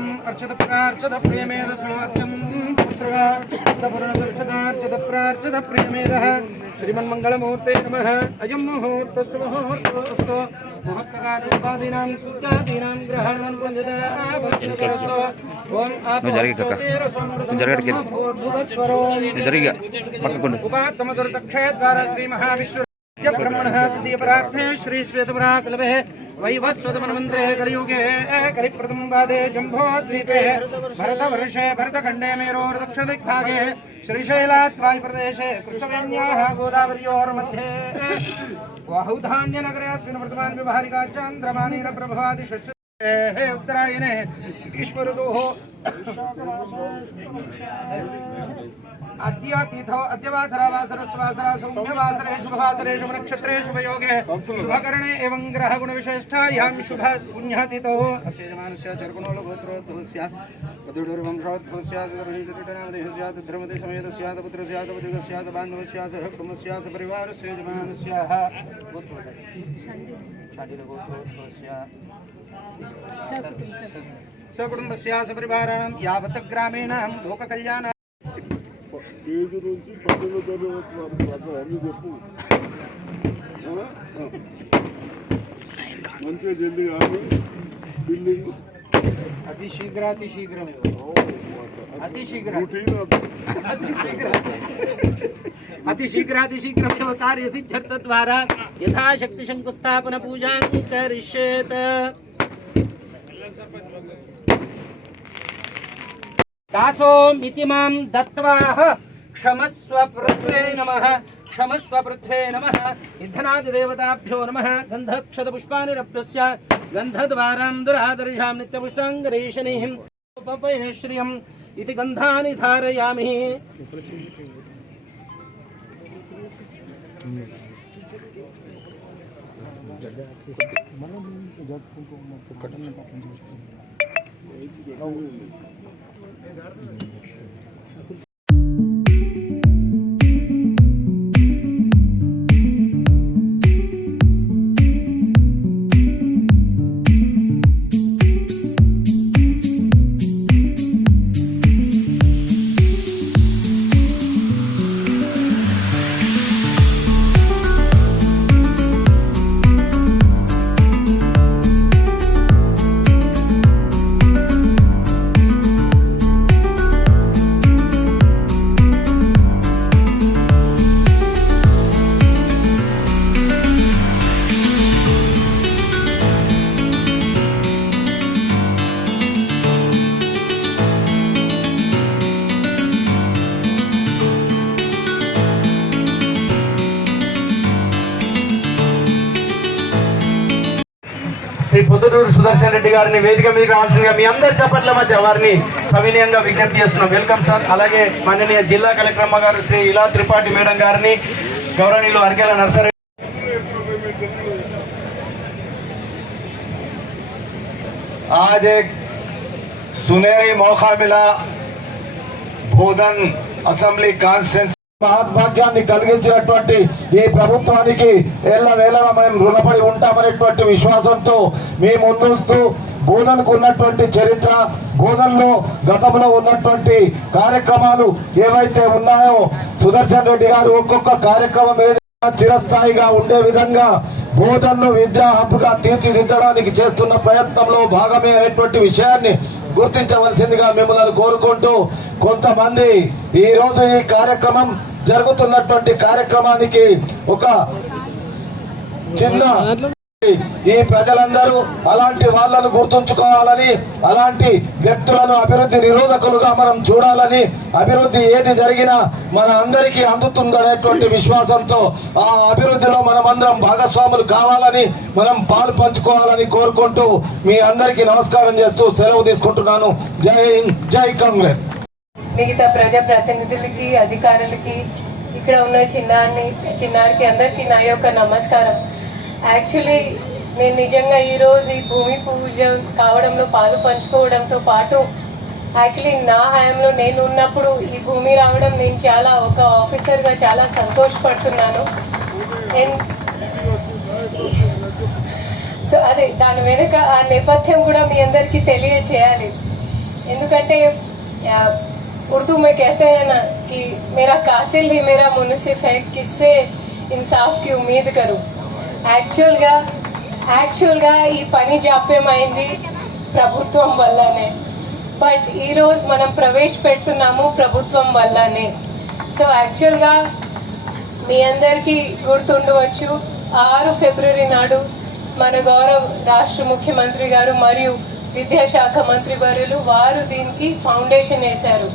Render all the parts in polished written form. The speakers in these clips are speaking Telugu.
ओम अर्चित प्रार्चित प्रियमेधसो अर्चन पुत्रः पूर्णदर्शदार्चित प्रार्चित प्रियमेधः श्रीमन्मंगलमूर्ते नमः। अयं मुहूर्तस्य मुहूर्तोऽस्तु मुहूर्तकाले सूर्यादीनां ग्रहणं पुञ्जदावस्तु। ओम उपात्तमदुर्दक्षयद्वारा श्री महाविष्णु ब्रह्मणः तृतीय परार्थे श्री श्वेतपराकल्पे वैवस्वतमन्वन्तरे कलियुगे कलिप्रथमपादे जम्बोद्वीपे भरतवर्षे भरतखण्डे मेरोर्दक्षिणदिग्भागे श्रीशैलात् वायुप्रदेशे कृष्णवेण्याः गोदावर्योर्मध्ये बहुधान्यनगरे अस्मिन् वर्तमाने व्यवहारिका चान्द्रमानेन प्रभवादि हे उत्तरायणे ईश्वरदोः अद्यातीथो अद्यवासरावासरस्वासरा सौम्यवासरे शुभवासरे शुभनक्षत्रे शुभयोगे शुभकरणे एवं ग्रहगुणविशेष्टायां शुभ पुण्यतिथो अस्य यजमानस्य चर्कुणोलगोत्रोद्भवस्य सदुर्वंशोद्भवस्य सर्वनिजटिटनामदेहस्य धर्मदेशसमेतस्य पुत्रस्य पुत्रिकस्य बान्धवस्य सह कुटुम्बस्य सपरिवारस्य यजमानस्य गोत्रोद्भवस्य सकुटुंबस्य सपरिवाराणां यावत् ग्रामीणां लोककल्याण కేజీ నుంచి 18 వరకు అన్ని చెప్పు మంచిగా జల్దీ కానీ బిల్డింగ్ అతి శీఘ్రమేవ కార్యసిద్ధ్యర్థద్వారా యథాశక్తి శంకుస్థాపన పూజాం కరిష్యేత్। दासोमिति मां दत्त्वाः क्षमस्व पृथ्वे नमः क्षमस्व पृथ्वे नमः। इन्धनादिदेवताभ्यो नमः। गन्धक्षतपुष्पाणि रप्यस्य गन्धद्वारां दुरादर्शां नित्यपुष्टाङ्गरेशनीं उपपयश्रियम् इति गन्धानि धारयामि। శ్రీ పొద్దుటూరు సుదర్శన్ రెడ్డి గారిని వేదిక మీదకి రావాల్సిందిగా మీ అందరి చప్పట్ల మధ్య వారిని సవినయంగా విజ్ఞప్తి చేస్తున్నాం। Welcome sir. అలాగే మాననీయ జిల్లా కలెక్టర్ అమ్మ గారు శ్రీ ఇలా త్రిపాఠి మేడం గారిని, గౌరవనీయులు అర్కేల నర్సరెడ్డి आज एक सुनहरी मौका मिला బోధన్ అసెంబ్లీ కాన్స్టిట్యూన్సీ మహద్భాగ్యాన్ని కలిగించినటువంటి ఈ ప్రభుత్వానికి ఎల్లవేళలా మేము రుణపడి ఉంటామనేటువంటి విశ్వాసంతో మేము ముందుస్తూ బోధనకు ఉన్నటువంటి చరిత్ర, బోధనలో గతంలో ఉన్నటువంటి కార్యక్రమాలు ఏవైతే ఉన్నాయో సుదర్శన్ రెడ్డి గారు ఒక్కొక్క కార్యక్రమం చిరస్థాయిగా ఉండే విధంగా బోధనను విద్యా హబ్గా తీర్చిదిద్దడానికి చేస్తున్న ప్రయత్నంలో భాగమే అనేటువంటి విషయాన్ని గుర్తించవలసిందిగా మిమ్మల్ని కోరుకుంటూ, కొంతమంది ఈరోజు ఈ కార్యక్రమం జరుగుతున్నటువంటి కార్యక్రమానికి ఒక చిన్న ఈ ప్రజలందరూ అలాంటి వాళ్ళను గుర్తుంచుకోవాలని, అలాంటి వ్యక్తులను అభివృద్ధి నిరోధకులుగా మనం చూడాలని, అభివృద్ధి ఏది జరిగినా మన అందరికీ అందుతుందనేటువంటి విశ్వాసంతో ఆ అభివృద్ధిలో మనమందరం భాగస్వాములు కావాలని, మనం పాలు పంచుకోవాలని కోరుకుంటూ మీ అందరికీ నమస్కారం చేస్తూ సెలవు తీసుకుంటున్నాను। జై హింద్, జై కాంగ్రెస్। మిగతా ప్రజాప్రతినిధులకి, అధికారులకి, ఇక్కడ ఉన్న చిన్నారికి అందరికీ నా యొక్క నమస్కారం। యాక్చువల్లీ నేను నిజంగా ఈరోజు ఈ భూమి పూజ కావడంలో పాలు పంచుకోవడంతో పాటు యాక్చువల్లీ నా హయాంలో నేను ఉన్నప్పుడు ఈ భూమి రావడం నేను చాలా ఒక ఆఫీసర్గా చాలా సంతోషపడుతున్నాను। సో అదే దాని వెనుక ఆ నేపథ్యం కూడా మీ అందరికీ తెలియచేయాలి। ఎందుకంటే उर्दू में कहते हैं ना कि मेरा कातिल ही मेरा मुनसिफ है, किससे इंसाफ की उम्मीद करूं. యాక్చువల్గా ఈ పని జాప్యమైంది ప్రభుత్వం వల్లనే, బట్ ఈరోజు మనం ప్రవేశపెడుతున్నాము ప్రభుత్వం వల్లనే. సో యాక్చువల్గా మీ అందరికీ గుర్తుండవచ్చు 6 ఫిబ్రవరి నాడు మన గౌరవ రాష్ట్ర ముఖ్యమంత్రి గారు మరియు విద్యాశాఖ మంత్రి వర్యులు వారు దీనికి ఫౌండేషన్ వేశారు.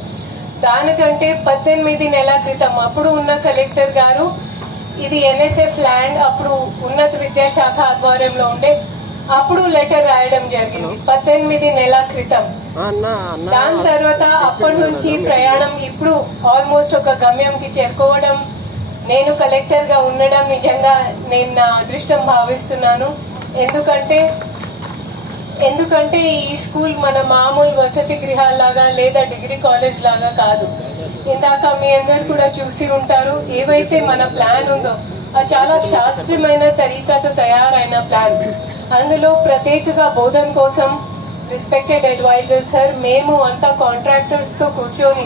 దానికంటే 18 నెలల క్రితం అప్పుడు ఉన్న కలెక్టర్ గారు ఇది ఎన్ఎస్ఎఫ్ ల్యాండ్ అప్పుడు ఉన్నత విద్యాశాఖ ఆధ్వర్యంలో ఉండే అప్పుడు లెటర్ రాయడం జరిగింది 18 నెలల క్రితం. దాని తర్వాత అప్పటి నుంచి ప్రయాణం ఇప్పుడు ఆల్మోస్ట్ ఒక గమ్యంకి చేరుకోవడం, నేను కలెక్టర్గా ఉండడం నిజంగా నేను నా అదృష్టం భావిస్తున్నాను. ఎందుకంటే ఈ స్కూల్ మన మామూలు వసతి గృహాలాగా లేదా డిగ్రీ కాలేజ్ లాగా కాదు. ఇందాక మీ అందరు కూడా చూసి ఉంటారు, ఏవైతే మన ప్లాన్ ఉందో అది చాలా శాస్త్రీయమైన తరీకాతో తయారైన ప్లాన్. అందులో ప్రత్యేకంగా బోధన కోసం రెస్పెక్టెడ్ అడ్వైజర్ సార్ మేము అంతా కాంట్రాక్టర్స్తో కూర్చొని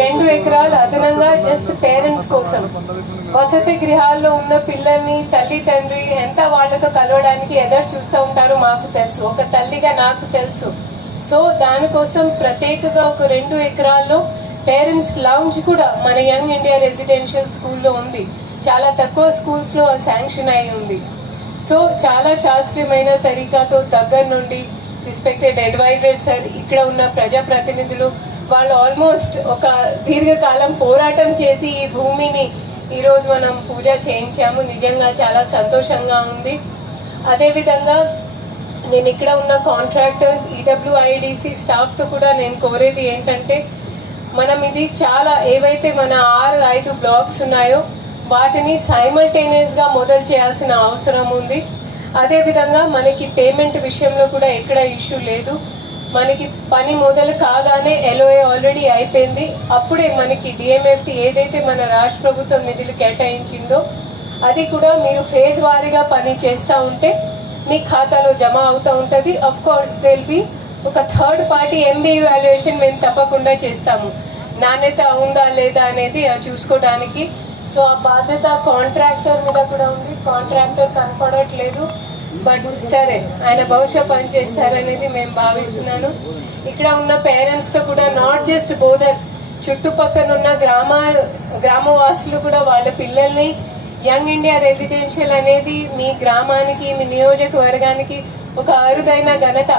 2 ఎకరాలు అదనంగా జస్ట్ పేరెంట్స్ కోసం వసతి గృహాల్లో ఉన్న పిల్లల్ని తల్లి తండ్రి ఎంత వాళ్ళతో కలవడానికి ఎదురు చూస్తూ ఉంటారో మాకు తెలుసు, ఒక తల్లిగా నాకు తెలుసు. సో దానికోసం ప్రత్యేకంగా ఒక 2 ఎకరాల్లో పేరెంట్స్ లౌంజ్ కూడా మన యంగ్ ఇండియా రెసిడెన్షియల్ స్కూల్లో ఉంది. చాలా తక్కువ స్కూల్స్లో శాంక్షన్ అయి ఉంది. సో చాలా శాస్త్రీయమైన తరీకాతో దగ్గర నుండి రెస్పెక్టెడ్ అడ్వైజర్ సార్, ఇక్కడ ఉన్న ప్రజాప్రతినిధులు వాళ్ళు ఆల్మోస్ట్ ఒక దీర్ఘకాలం పోరాటం చేసి ఈ భూమిని ఈరోజు మనం పూజ చేయించాము. నిజంగా చాలా సంతోషంగా ఉంది. అదేవిధంగా నేను ఇక్కడ ఉన్న కాంట్రాక్టర్స్ ఈడబ్ల్యూఐడిసి స్టాఫ్తో కూడా నేను కోరేది ఏంటంటే మనం ఇది చాలా ఏవైతే మన 6-5 బ్లాక్స్ ఉన్నాయో వాటిని సైమల్టేనియస్గా మొదలు చేయాల్సిన అవసరం ఉంది. అదేవిధంగా మనకి పేమెంట్ విషయంలో కూడా ఎక్కడ ఇష్యూ లేదు. మనకి పని మొదలు కాగానే ఎల్ఓఏ ఆల్రెడీ అయిపోయింది. అప్పుడే మనకి డిఎంఎఫ్టీ ఏదైతే మన రాష్ట్ర ప్రభుత్వం నిధులు కేటాయించిందో అది కూడా మీరు ఫేజ్ వారీగా పని చేస్తూ ఉంటే మీ ఖాతాలో జమ అవుతూ ఉంటుంది. అఫ్ కోర్స్ దిల్ బి ఒక థర్డ్ పార్టీ ఎంబీ ఇవాల్యుయేషన్ మేము తప్పకుండా చేస్తాము, నాణ్యత ఉందా లేదా అనేది చూసుకోవడానికి. సో ఆ బాధ్యత కాంట్రాక్టర్ మీద కూడా ఉంది. కాంట్రాక్టర్ కనపడట్లేదు, బట్ సరే ఆయన బహుశా పని చేస్తారనేది మేము భావిస్తున్నాను. ఇక్కడ ఉన్న పేరెంట్స్తో కూడా నాట్ జస్ట్ బోధన్, చుట్టుపక్కల ఉన్న గ్రామవాసులు కూడా వాళ్ళ పిల్లల్ని యంగ్ ఇండియా రెసిడెన్షియల్ అనేది మీ గ్రామానికి మీ నియోజకవర్గానికి ఒక అరుదైన ఘనత.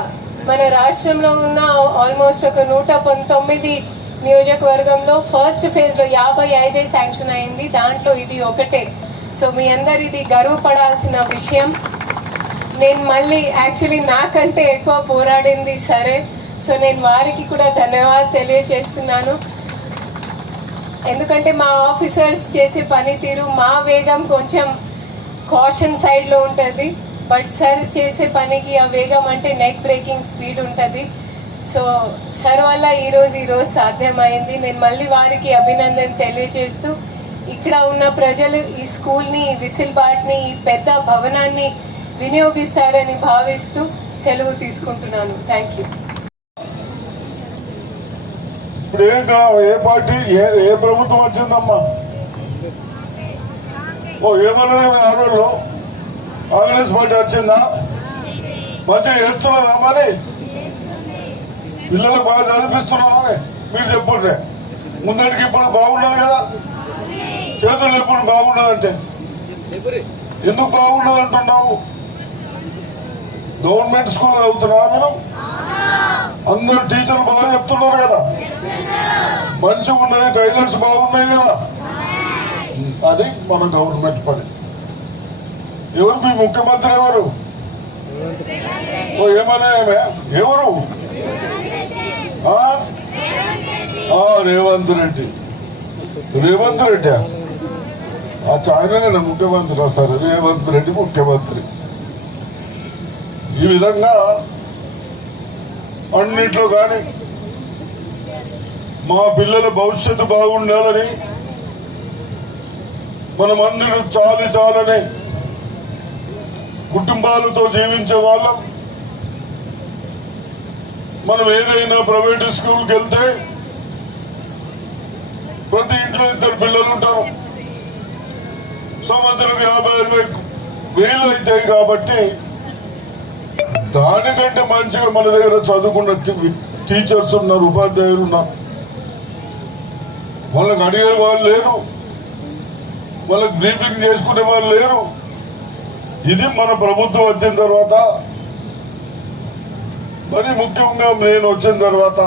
మన రాష్ట్రంలో ఉన్న ఆల్మోస్ట్ ఒక 119 నియోజకవర్గంలో ఫస్ట్ ఫేజ్లో 55 శాంక్షన్ అయింది, దాంట్లో ఇది ఒకటే. సో మీ అందరు ఇది గర్వపడాల్సిన విషయం. నేను మళ్ళీ యాక్చువల్లీ నాకంటే ఎక్కువ పోరాడింది సరే, సో నేను వారికి కూడా ధన్యవాదాలు తెలియజేస్తున్నాను. ఎందుకంటే మా ఆఫీసర్స్ చేసే పనితీరు మా వేగం కొంచెం కాషన్ సైడ్లో ఉంటుంది, బట్ సార్ చేసే పనికి ఆ వేగం అంటే నెక్ బ్రేకింగ్ స్పీడ్ ఉంటుంది. సో సార్ వల్ల ఈరోజు సాధ్యమైంది. నేను మళ్ళీ వారికి అభినందన తెలియజేస్తూ ఇక్కడ ఉన్న ప్రజలు ఈ స్కూల్ని విసిల్బాట్ని ఈ పెద్ద భవనాన్ని వినియోగిస్తారని భావిస్తూ సెలవు తీసుకుంటున్నాను. Thank you. ఇప్పుడు ఏ పార్టీ ఏ ప్రభుత్వం వచ్చిందమ్మా? ఏమన్నా ఆడవాళ్ళు కాంగ్రెస్ పార్టీ వచ్చిందా? మంచిగా చేస్తున్నదా? మరి పిల్లలకు బాగా చదివిస్తున్నారా? మీరు చెప్పుంటే ముందటికి ఇప్పుడు బాగున్నది కదా, చేతులు ఎప్పుడు బాగున్నదంటే ఎందుకు బాగున్నది అంటున్నావు? గవర్నమెంట్ స్కూల్ చదువుతున్నారా మీరు? అందరూ టీచర్లు బాగా చెప్తున్నారు కదా, మంచిగా ఉన్నది, ట్రైలర్స్ బాగున్నాయి కదా. అది మన గవర్నమెంట్ పని. ఎవరు మీ ముఖ్యమంత్రి? ఎవరు? ఏమనే ఎవరు? రేవంత్ రెడ్డి. రేవంత్ రెడ్డి ఆయననే ముఖ్యమంత్రి. సరే, రేవంత్ రెడ్డి ముఖ్యమంత్రి. ఈ విధంగా అన్నింటిలో కానీ మా పిల్లల భవిష్యత్తు బాగుండాలని మనమందరూ చాలని కుటుంబాలతో జీవించే వాళ్ళం. మనం ఏదైనా ప్రైవేట్ స్కూల్కి వెళ్తే ప్రతి ఇంట్లో 2 పిల్లలు ఉంటారు. సంవత్సరం 50,000 అవుతాయి. కాబట్టి దానికంటే మంచిగా మన దగ్గర చదువుకున్న టీచర్స్ ఉన్నారు, ఉపాధ్యాయులు ఉన్నారు. వాళ్ళకి అడిగే వాళ్ళు లేరు, వాళ్ళకి బ్రీఫింగ్ చేసుకునే వాళ్ళు లేరు. ఇది మన ప్రభుత్వం వచ్చిన తర్వాత, మరి ముఖ్యంగా నేను వచ్చిన తర్వాత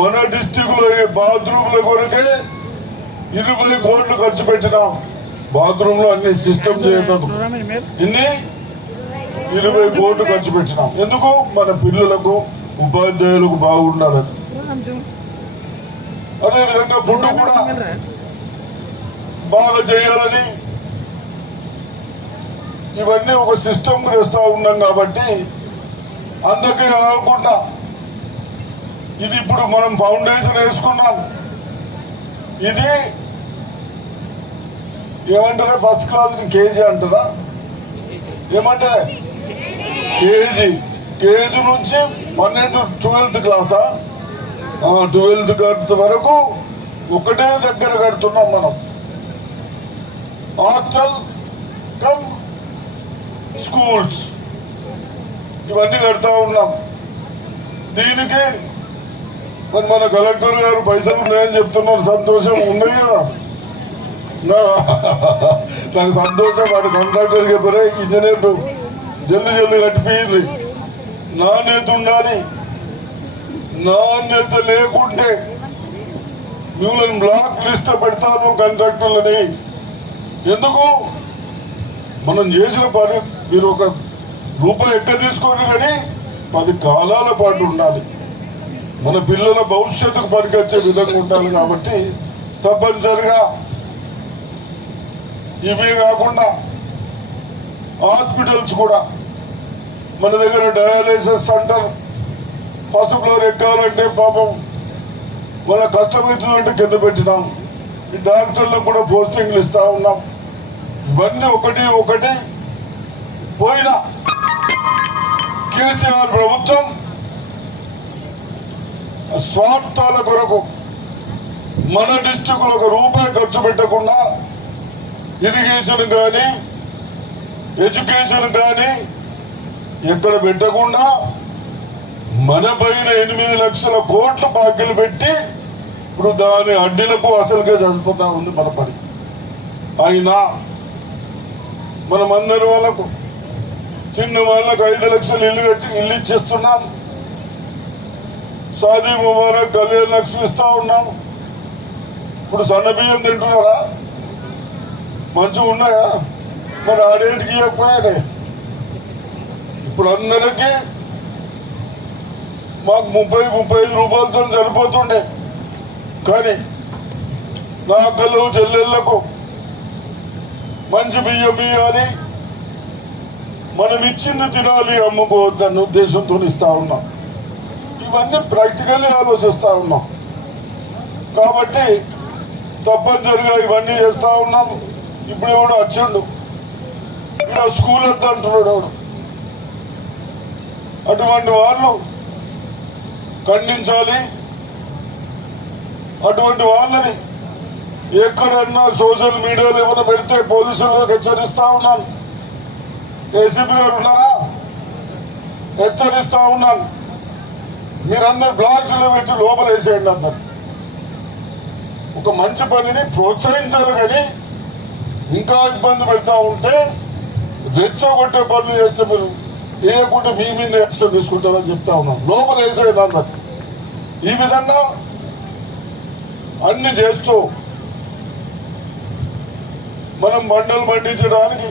మన డిస్టిక్ లో బాత్రూమ్ల కొరకే 20 కోట్లు ఖర్చు పెట్టినాం. బాత్రూమ్ లో అన్ని సిస్టమ్ చేయదు, ఇన్ని 20 కోట్లు ఖర్చు పెట్టినాం. ఎందుకు? మన పిల్లలకు ఉపాధ్యాయులకు బాగుండాలని. అదేవిధంగా ఫుడ్ కూడా బాగా చేయాలని ఇవన్నీ ఒక సిస్టమ్ తెస్తా ఉన్నాం. కాబట్టి అందుకే కాకుండా ఇది ఇప్పుడు మనం ఫౌండేషన్ వేసుకున్నాం. ఇది ఏమంటారా, ఫస్ట్ క్లాస్ కేజీ అంటారా, ఏమంటారా, కేజీ నుంచి 12th క్లాసా, 12th వరకు ఒకటే దగ్గర కడుతున్నాం మనం. హాస్టల్ కమ్ స్కూల్స్ ఇవన్నీ కడతా ఉన్నాం. దీనికి మరి మన కలెక్టర్ గారు పైసలు ఉన్నాయని చెప్తున్నారు. సంతోషం ఉన్నాయి కదా నాకు సంతోషం. వాడు కాంట్రాక్టర్ చెప్పారే, ఇంజనీర్ జల్దీ కట్టిపోయింది. నాణ్యత ఉండాలి, నాణ్యత లేకుంటే మిమ్మల్ని బ్లాక్ లిస్ట్ పెడతాను కాంట్రాక్టర్లని. ఎందుకు? మనం చేసిన పని మీరు 1 రూపాయి ఎక్కువ తీసుకోండి, కానీ 10 కాలాల పాటు ఉండాలి. మన పిల్లల భవిష్యత్తుకు పనికొచ్చే విధంగా ఉండాలి. కాబట్టి తప్పనిసరిగా ఇవే కాకుండా హాస్పిటల్స్ కూడా మన దగ్గర డయాలసిస్ సెంటర్ ఫస్ట్ ఫ్లోర్ ఎక్కాలంటే పాపం వాళ్ళ కష్టమవుతుందంటే కింద పెట్టినాం. ఈ డాక్టర్లకు కూడా పోస్టింగ్లు ఇస్తా ఉన్నాం. ఇవన్నీ ఒకటి పోయిన కేసీఆర్ ప్రభుత్వం స్వార్థాల కొరకు మన డిస్టిక్ లో 1 రూపాయి ఖర్చు పెట్టకుండా ఇరిగేషన్ కానీ ఎడ్యుకేషన్ కానీ ఎక్కడ పెట్టకుండా మన పైన 8 లక్షల కోట్ల బాకీలు పెట్టి ఇప్పుడు దాని అడ్డీలకు అసలుగా చచ్చిపోతా ఉంది మన పని. అయినా మనమందరి వాళ్ళకు చిన్న వాళ్ళకు 5 లక్షలు ఇల్లు ఇచ్చేస్తున్నాం. షాదీ ముబారక్ కళ్యాణ లక్ష్మి ఇస్తా ఉన్నాం. ఇప్పుడు సన్న బియ్యం తింటున్నారా? మంచిగా ఉన్నాయా? మరి ఆడేంటికి ఇవ్వకపోయాడే. ఇప్పుడు అందరికీ మాకు 30-35 రూపాయలతో సరిపోతుండే. కానీ నా అక్కలు చెల్లెళ్లకు మంచి బియ్యం ఇవ్వాలి, మనం ఇచ్చింది తినాలి, అమ్ముకోవద్దన్న ఉద్దేశంతో ఇస్తా ఉన్నాం. ఇవన్నీ ప్రాక్టికల్లీ ఆలోచిస్తా ఉన్నాం. కాబట్టి తప్పనిసరిగా ఇవన్నీ చేస్తా ఉన్నాం. ఇప్పుడు ఎవడు వచ్చిండు, ఇక్కడ స్కూల్ వద్ద అంటున్నాడు ఎవడు. అటువంటి వాళ్ళు ఖండించాలి. అటువంటి వాళ్ళని ఎక్కడన్నా సోషల్ మీడియాలో ఏమైనా పెడితే పోలీసులకు హెచ్చరిస్తా ఉన్నాను. ఏసీపీ గారు ఉన్నారా? హెచ్చరిస్తా ఉన్నాను. మీరందరూ బ్లాక్స్ లో పెట్టి లోపల వేసేయండి. అందరు ఒక మంచి పనిని ప్రోత్సహించాలి, కానీ ఇంకా ఇబ్బంది పెడతా ఉంటే రెచ్చగొట్టే పనులు చేస్తే మీరు వేయకుండా మీ మీద యాక్షన్ తీసుకుంటారని చెప్తా ఉన్నాం. లోపల వేసేయండి అందరు. ఈ విధంగా అన్ని చేస్తూ మనం బండలు పండించడానికి